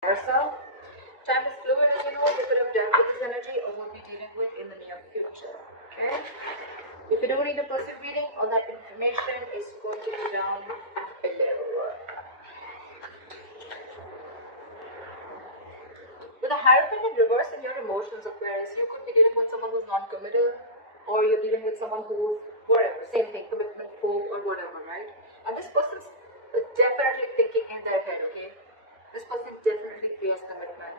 versa. Time is fluid, as you know. You could have dealt with this energy or will be dealing with in the near future. Okay? If you don't need a person reading, all that information is going to be down below. With a Hierophant in reverse in your emotions, Aquarius, you could be dealing with someone who's non-committal, or you're dealing with someone who's whatever, same thing, commitment, hope, or whatever, right? And this person's definitely thinking in their head, okay? This person definitely fears commitment.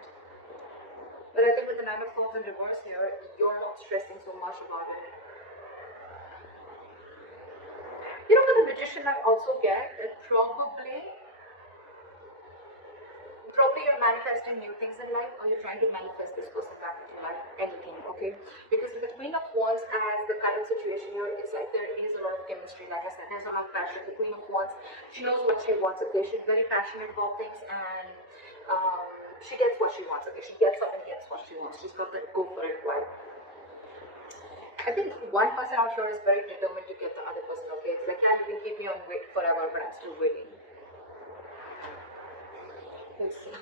But I think with the Nine of Swords in reverse here, you're not stressing so much about it. You know, with the Magician, I also get that probably you're manifesting new things in life, or you're trying to manifest this person back into life, anything, okay? Because with the Queen of Wands as the current situation here, it's like there is a lot of chemistry, like I said, there's a lot of passion. The Queen of Wands, she knows what she wants, okay? She's very passionate about things, and she gets what she wants, okay? She gets up and gets what she wants. She's got that go for it vibe. I think one person out here is very determined to get the other person, okay? It's like, yeah, you can keep me on wait forever, but I'm still waiting. Let's see.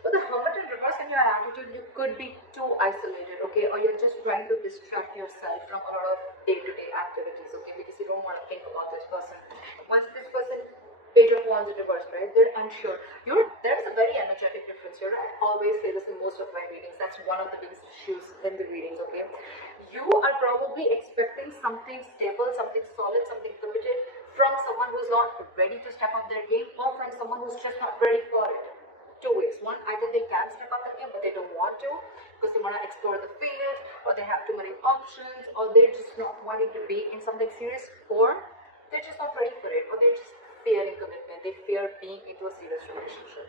With the Hermit in reverse in your attitude, you could be too isolated, okay? Or you're just trying to distract yourself from a lot of day-to-day activities, okay? Because you don't want to think about this person. Once this person, Page of Wands in reverse, right? They're unsure. There's a very energetic difference here. I always say this in most of my readings. That's one of the biggest issues in the readings, okay? You are probably expecting something stable, something solid, something committed from someone who's not ready to step up their game, or from someone who's just not ready for it. Two ways. One, either they can step up the game, but they don't want to because they want to explore the field, or they have too many options, or they're just not wanting to be in something serious, or they're just not ready for it, or they're just fearing commitment. They fear being into a serious relationship.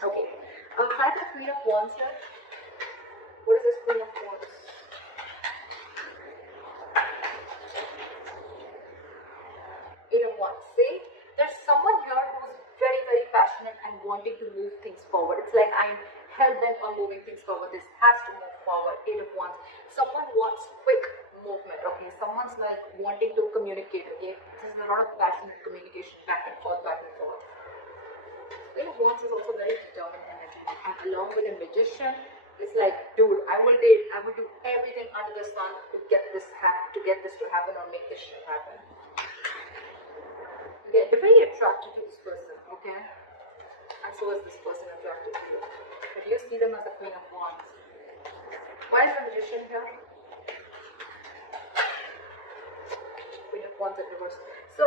Okay. I'll try the Queen of Wands here. What is this Queen of Wands? Eight of Wands. See, there's someone here who's very, very passionate and wanting to move things forward. It's like I'm hell-bent on moving things forward. This has to move forward. Eight of Wands. Someone wants quick movement, okay? Someone's like wanting to communicate, okay? There's a lot of passionate communication back and forth, back and forth. Eight of Wands is also very determined energy. And along with a Magician, it's like, dude, I will do everything under the sun to get this to happen, or make this shit happen. Okay, you're very attracted to this person, okay? And so is this person attracted to you. But you see them as the Queen of Wands. Why is the Magician here? Queen of Wands in reverse. So,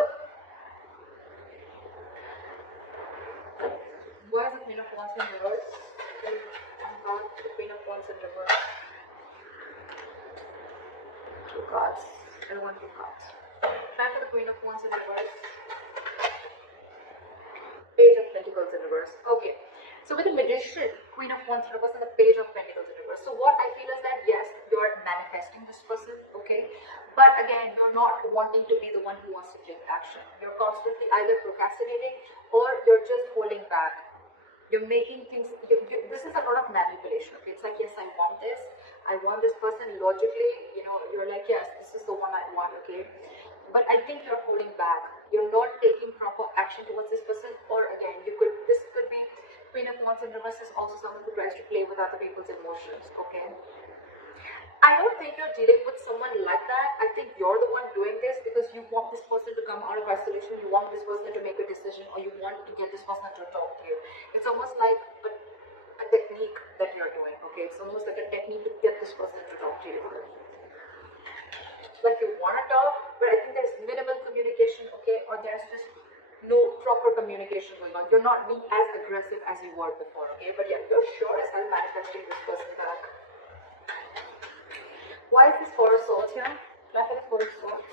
why is the Queen of Wands in reverse? The Queen of Wands in reverse. Two cards. I don't want two cards. Try for the Queen of Wands in reverse. Page of Pentacles in reverse. Okay. So with the Magician, Queen of Wands in reverse, and the Page of Pentacles in reverse. So what I feel is that yes, you're manifesting this person, okay? But again, you're not wanting to be the one who wants to take action. You're constantly either procrastinating or you're just holding back. You're making things, this is a lot of manipulation, okay? It's like, yes, I want this person logically, you know, you're like, yes, this is the one I want, okay? But I think you're holding back. You're not taking proper action towards this person, or again, this could be Queen of Wands in reverse is also someone who tries to play with other people's emotions, okay? I don't think you're dealing with someone like that. I think you're the one doing this because you want this person to come out of isolation, you want this person to make a decision, or you want to get this person to talk to you. It's almost like a technique that you're doing, okay? It's almost like a technique to get this person to talk to you. Like you want to talk, but I think there's minimal communication, okay? Or there's just no proper communication going on. You're not being as aggressive as you were before, okay? But yeah, you're sure as hell manifesting this person back. Why is this Four of Swords here? Try for the Four of Swords.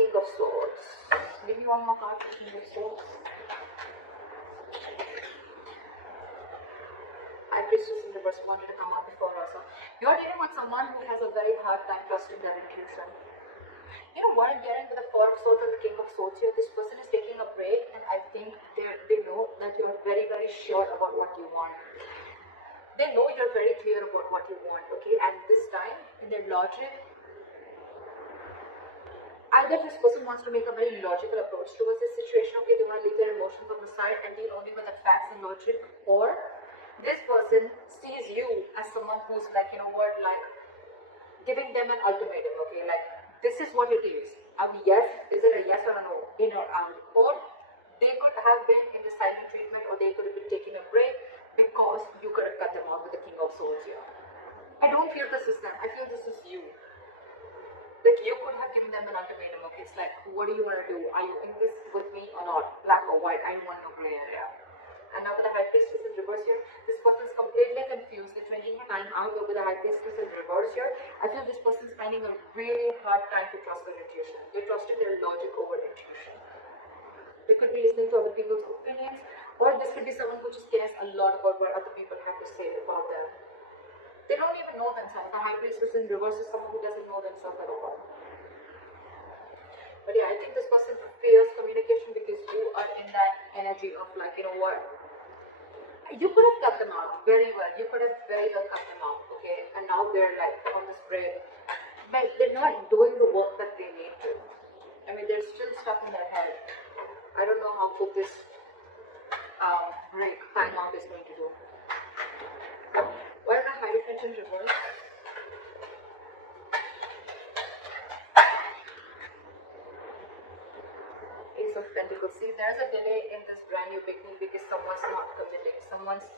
King of Swords. Give me one more card for King of Swords. High Priestess in reverse wanted to come out before also. You're dealing with someone who has a very hard time trusting their intuition. You know what I'm getting with the Four of Swords and the King of Swords here? This person is taking a break, and I think they know that you're very, very sure about what you want. They know you're very clear about what you want, okay? And this time, in their logic, Either this person wants to make a very logical approach towards this situation, okay, they want to leave their emotions on the side and deal only with the facts and logic, or this person sees you as someone who's like, you know what, like giving them an ultimatum, okay, like this is what it is. Yes, is it a yes or a no, in or out? Or they could have been in the silent treatment, or they could have been taking a break because you could have cut them out with the King of Swords here. I don't feel this is them, I feel this is you. Like you could have given them an ultimatum, okay, it's like, what do you want to do? Are you in this with me or not? Black or white? I don't want no gray area. And now with the High Priestess in reverse here, this person is completely confused. They're changing her time out with the High Priestess in reverse here. I feel this person is finding a really hard time to trust their intuition. They're trusting their logic over intuition. They could be listening to other people's opinions, or this could be someone who just cares a lot about what other people have to say about them. They don't even know themselves. The High Priestess in reverse is someone who doesn't know themselves at all. But yeah, I think this person fears communication because you are in that energy of like, you know what, you could have cut them out very well. You could have very well cut them out, okay? And now they're like on this break. But they're not doing the work that they need to. I mean, they're still stuck in their head. I don't know how good this break time out is going to do. Why is the Hierophant in reverse? Ace of Pentacles. See, there's a delay in this brand new beginning because someone's not committing. Someone's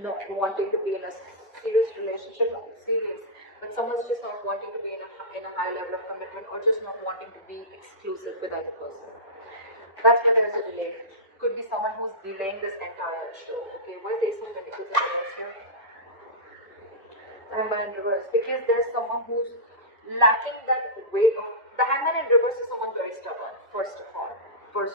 not wanting to be in a serious relationship, not serious, but someone's just not wanting to be in a high level of commitment, or just not wanting to be exclusive with other person. That's why there's a delay. Could be someone who's delaying this entire show. Okay, why is the Ace of Pentacles in reverse here? Hangman in reverse, because there's someone who's lacking that way of. The Hangman in reverse is someone very stubborn. First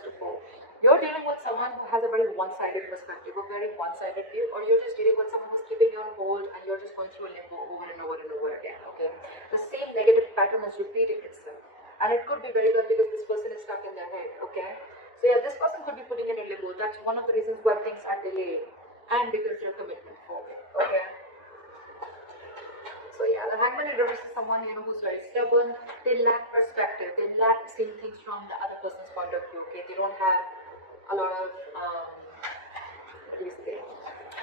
of all, you're dealing with someone who has a very one-sided perspective, a very one-sided view, or you're just dealing with someone who's keeping you on hold and you're just going through a limbo over and over and over again. Okay, the same negative pattern is repeating itself, and it could be very well because this person is stuck in their head. Okay, so yeah, this person could be putting in a limbo. That's one of the reasons why things are delayed, and because they're commitment phobic. Okay. So yeah, the Hangman in reverse is someone, you know, who's very stubborn. They lack perspective. They lack seeing things from the other person's point of view. Okay, they don't have a lot of what do you say?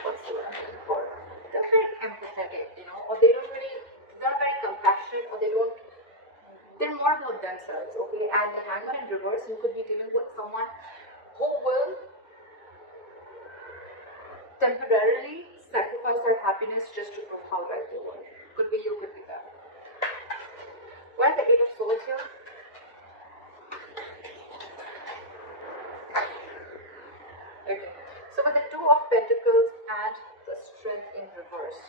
What's the word I'm looking for? They're very empathetic, you know, or they don't really. They're very compassionate, or they don't. They're more about themselves. Okay, and the Hangman in reverse, you could be dealing with someone who will temporarily sacrifice their happiness just to prove how right they were. Could be you, could be that. Why is the Eight of Swords here? Okay. So with the Two of Pentacles and the Strength in reverse,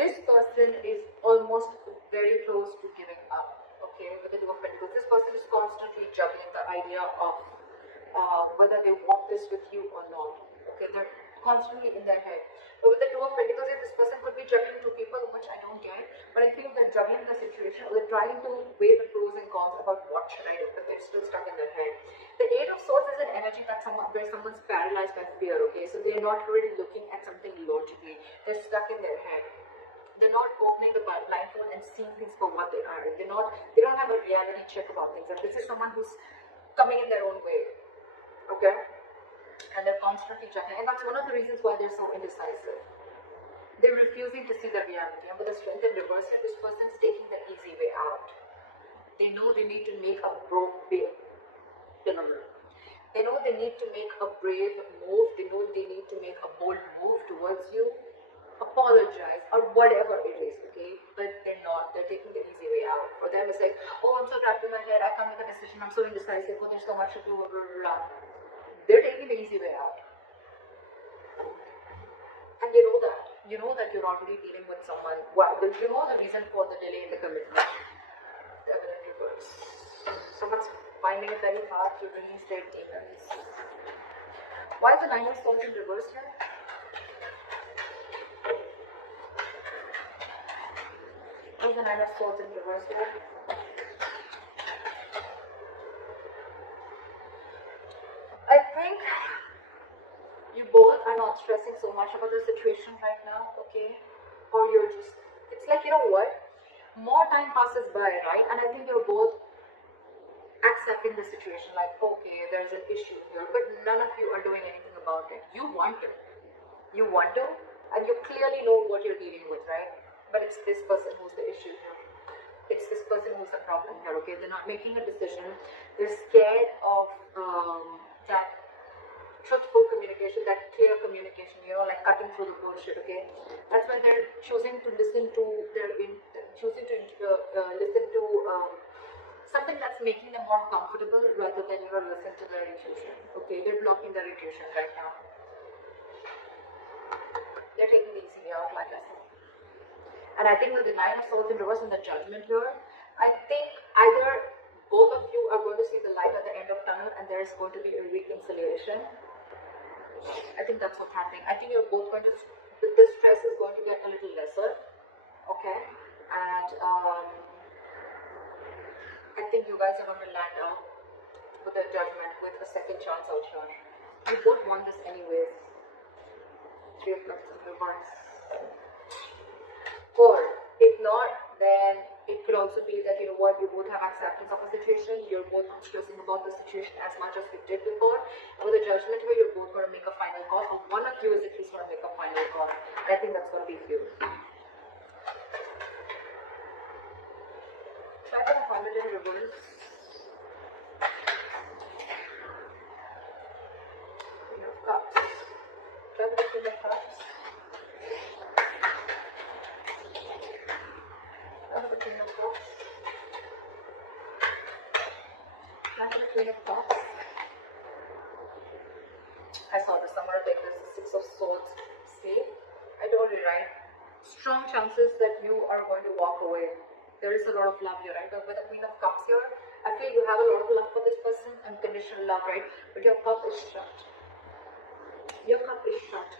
this person is almost very close to giving up. Okay, with the Two of Pentacles, this person is constantly juggling the idea of whether they want this with you or not. Okay, they're constantly in their head. But with the Two of Pentacles, this person could be juggling two people, which I don't get, but I feel they're juggling the situation, or they're trying to weigh the pros and cons about what should I do, but they're still stuck in their head. The Eight of Swords is an energy that where someone's paralyzed by fear, okay? So they're not really looking at something logically. They're stuck in their head. They're not opening the blindfold and seeing things for what they are. They don't have a reality check about things. And this is someone who's coming in their own way, okay? And they're constantly juggling, and that's one of the reasons why they're so indecisive. They're refusing to see the reality, and with the Strength in reverse, this person's taking the easy way out. They know they need to make a They know they need to make a brave move. They know they need to make a bold move towards you, apologize, or whatever it is, okay? But they're not. They're taking the easy way out. For them, it's like, oh, I'm so trapped in my head. I can't make a decision. I'm so indecisive. Oh, there's so much to do. Blah, blah, blah. They're taking the easy way out. And you know that. You know that you're already dealing with someone. Well, you know the reason for the delay in the commitment. Definitely works. Someone's finding it very hard to release their demons. Why is the Nine of Swords in reverse here? Why is the Nine of Swords in reverse here? I think you both are not stressing so much about the situation right now, okay? Or you're just, it's like, you know what? More time passes by, right? And I think you're both accepting the situation, like, okay, there's an issue here, but none of you are doing anything about it. You want to, and you clearly know what you're dealing with, right? But it's this person who's the issue here. It's this person who's the problem here, okay? They're not making a decision. They're scared of that truthful communication, that clear communication, you know, like cutting through the bullshit, okay? That's why they're choosing to listen to listen to something that's making them more comfortable rather than, you know, listen to their intuition, okay? They're blocking their intuition right now. They're taking the easy way out, like I said. And I think with the Nine of Swords in reverse and the Judgment here, I think either both of you are going to see the light at the end of tunnel and there is going to be a reconciliation. I think that's what's happening. I think you're both going to, the stress is going to get a little lesser, okay? And I think you guys are going to land out with a Judgment, with a second chance out here. You both want this anyways. Three of Cups in reverse. Or if not, then it could also be that, you know what, you both have acceptance of a situation, you're both not stressing about the situation as much as you did before, and with the Judgment here, you're both going to make a final call, or one of you is at least going to make a final call. And I think that's going to be you. Try for the 100 in reverse. Queen of Cups. Try for the Queen of Cups. The Queen of Cups. Try for the Queen of Cups. I saw this somewhere like this, the Six of Swords. See? I told you, right? Strong chances that you are going to walk away. There is a lot of love here, right? But with the Queen of Cups here, I feel you have a lot of love for this person, unconditional love, right? But your cup is shut. Your cup is shut.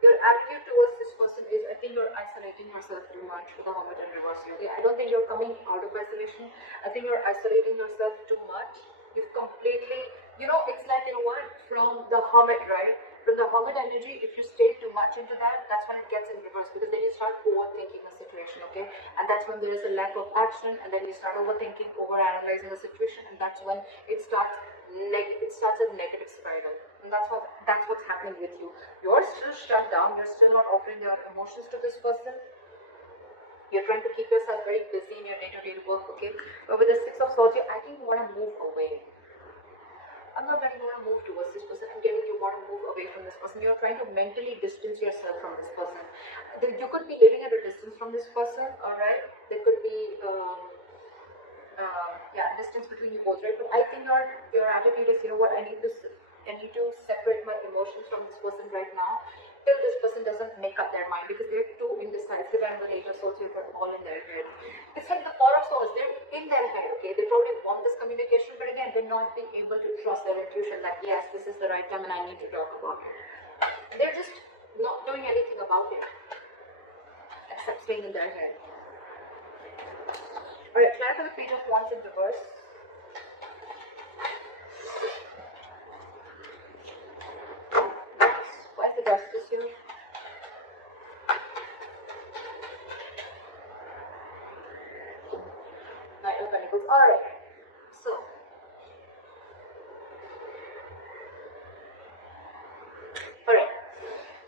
Your attitude towards this person is, I think you're isolating yourself too much with the Hermit in reverse here. Okay? I don't think you're coming out of isolation. I think you're isolating yourself too much. You've completely, you know, it's like, you know what, from the Hermit, right? From the Hermit energy, if you stay too much into that, that's when it gets in reverse, because then you start overthinking the situation, okay? And that's when there is a lack of action, and then you start overthinking, overanalyzing the situation, and that's when it starts a negative spiral. And that's what's happening with you. You're still shut down, you're still not offering your emotions to this person. You're trying to keep yourself very busy in your day-to-day work, okay? But with the Six of Swords, I think you want to move away. I'm not getting you want to move towards this person. I'm getting you want to move away from this person. You're trying to mentally distance yourself from this person. You could be living at a distance from this person, alright? There could be, distance between you both, right? But I think your attitude is, you know what, I need to separate my emotions from this person right now, till this person doesn't make up their mind, because they're too indecisive, and the Eight of Swords, you've got all in their head. It's like the Four of Swords, they're in their head, okay? They probably want this communication, but again, they're not being able to trust their intuition that, yes, this is the right time and I need to talk about it. They're just not doing anything about it, except staying in their head. Alright, try for the Page of Wands in reverse. Why is the Justice here? Knight of Pentacles. Alright,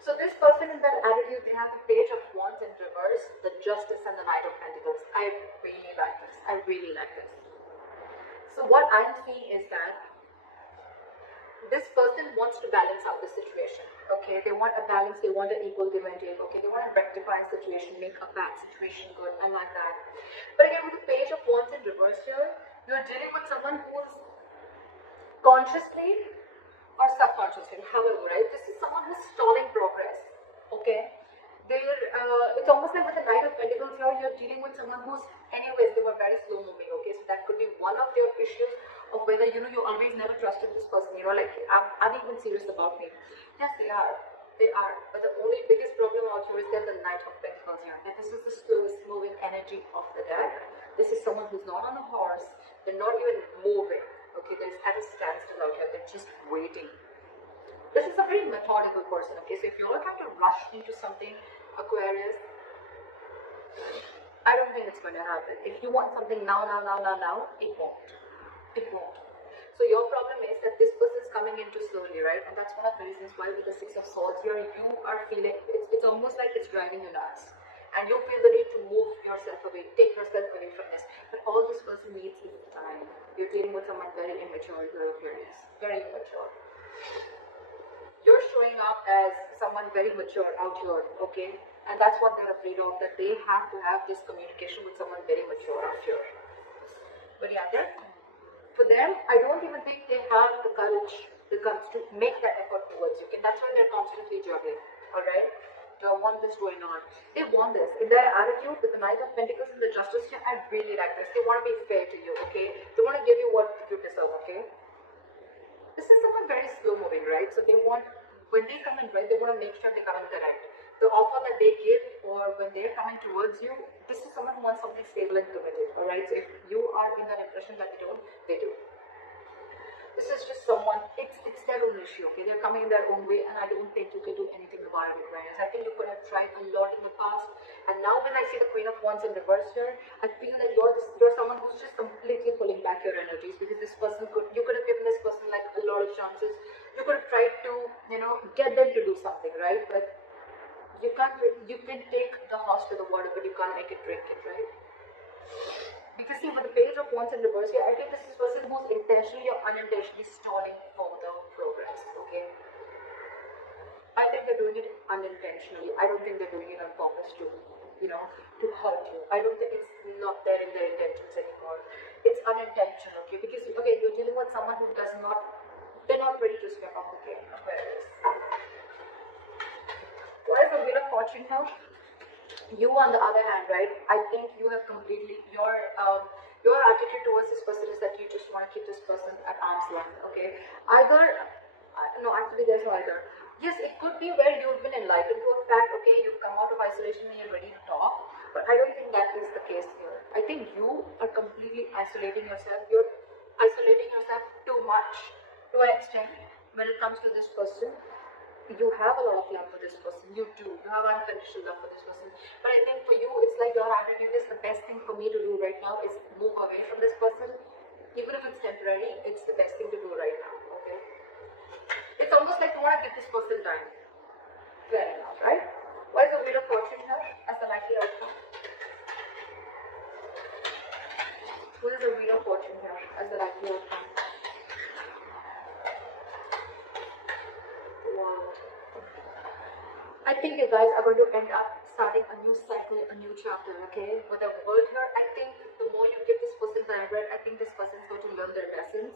so this person in that attitude, they have the Page of Wands in reverse, the Justice, and the Knight of Pentacles. I really like this. I really like this. So what I'm seeing is that this person wants to balance out the situation. Okay, they want a balance. They want an equal give and take. Okay, they want to rectify a situation, make a bad situation good. I like that. But again, with the Page of Wands in reverse here, you're dealing with someone who's consciously or subconsciously, however, right? This is someone who's stalling progress, okay? It's almost like with the Knight of Pentacles here, you're dealing with someone who's, anyways, they were very slow moving, okay? So that could be one of their issues of whether, you know, you always never trusted this person, you know, like, are they even serious about me? Yes, they are. They are. But the only biggest problem out here is that the Knight of Pentacles here. That this is the slowest moving energy of the deck. This is someone who's not on a horse. They're not even moving. Okay, they're at a standstill out here. They're just waiting. This is a very methodical person. Okay, so if you're trying to rush into something, Aquarius, I don't think it's going to happen. If you want something now, it won't. It won't. So your problem is that this person is coming in too slowly, right? And that's one of the reasons why with the Six of Swords here, you are feeling, it's almost like it's driving you nuts. And you feel the need to move yourself away, take yourself away from this. But all this person needs is time. You're dealing with someone very immature here, Aquarius. Very immature. You're showing up as someone very mature out here, okay? And that's what they're afraid of, that they have to have this communication with someone very mature out here. But yeah, for them, I don't even think they have the courage to make that effort towards you. And that's why they're constantly juggling, alright? Do I want this going on? They want this. In their attitude with the Knight of Pentacles and the Justice here, I really like this. They want to be fair to you, okay? They want to give you what you deserve, okay? This is someone very slow moving, right? So they want, when they come in, right, they want to make sure they come in correct. The offer that they give, or when they're coming towards you, this is someone who wants something stable and committed, alright? So if you are in that impression that they don't, they do. This is just someone, it's their own issue, okay? They're coming in their own way, and I don't think you can do anything about it, Aquarius. I think you could have tried a lot in the past, and now when I see the Queen of Wands in reverse here, I feel that you're someone who's just completely pulling back your energies, because this person you could have given this person like a lot of chances. You could have tried to, get them to do something, right? But you can take the horse to the water, but you can't make it drink it, right? Because see, with the Page of Wands in reverse here, I think this is a person who's intentionally or unintentionally stalling further progress, okay? I think they're doing it unintentionally. I don't think they're doing it on purpose to hurt you. I don't think it's not there in their intentions anymore. It's unintentional, okay? Because, okay, you're dealing with someone who they're not ready to step up, okay? Aquarius. What is the Wheel of Fortune here? You, on the other hand, right, I think you have completely, your attitude towards this person is that you just want to keep this person at arm's length, okay? No, actually there's no either. Yes, it could be where you've been enlightened to a fact, okay, you've come out of isolation and you're ready to talk, but I don't think that is the case here. I think you are completely isolating yourself. You're isolating yourself too much to an extent when it comes to this person. You have a lot of love for this person, you do, you have unconditional love for this person, but I think for you, it's like your attitude is the best thing for me to do right now is move away from this person, even if it's temporary, it's the best thing to do right now, okay? It's almost like you want to give this person time. Fair enough, right? What is the Wheel of Fortune here as the likely outcome? What is the Wheel of Fortune here as the likely outcome? I think you guys are going to end up starting a new cycle, a new chapter, okay? With the World here, I think the more you give this person time, right, I think this person is going to learn their lessons.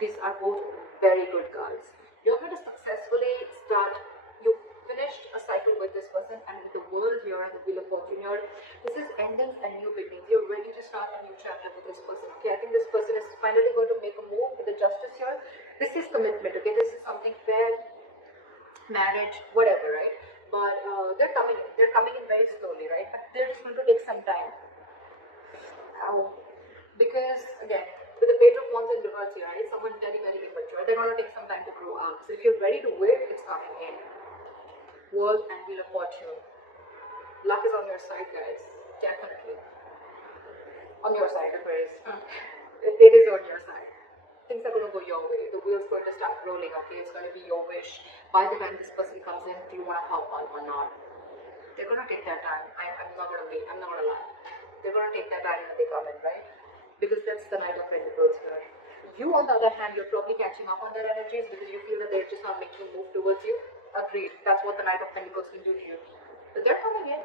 These are both very good cards. You're going to successfully you finished a cycle with this person, and with the World here and the Wheel of Fortune here, this is endings and new beginnings. You're ready to start a new chapter with this person, okay? I think this person is finally going to make a move with the Justice here. This is commitment, okay? This is something fair, marriage, whatever, right? But they're coming in very slowly, right? But they're just going to take some time. Because again, with the Page of Wands in reverse here, right? Someone very, very immature. They're going to take some time to grow up. So if you're ready to wait, it's coming in. World and Wheel of Fortune. Luck is on your side, guys. Definitely. On your side, Aquarius. It is on your side. Things are going to go your way. The wheel's going to start rolling, okay? It's going to be your wish. By the time this person comes in, do you want to hop on or not? They're going to take their time. I'm not going to wait. I'm not going to lie. They're going to take their time when they come in, right? Because that's the Knight of Pentacles here. You, on the other hand, you're probably catching up on their energies because you feel that they're just not making a move towards you. Agreed. That's what the Knight of Pentacles can do to you. But they're coming in.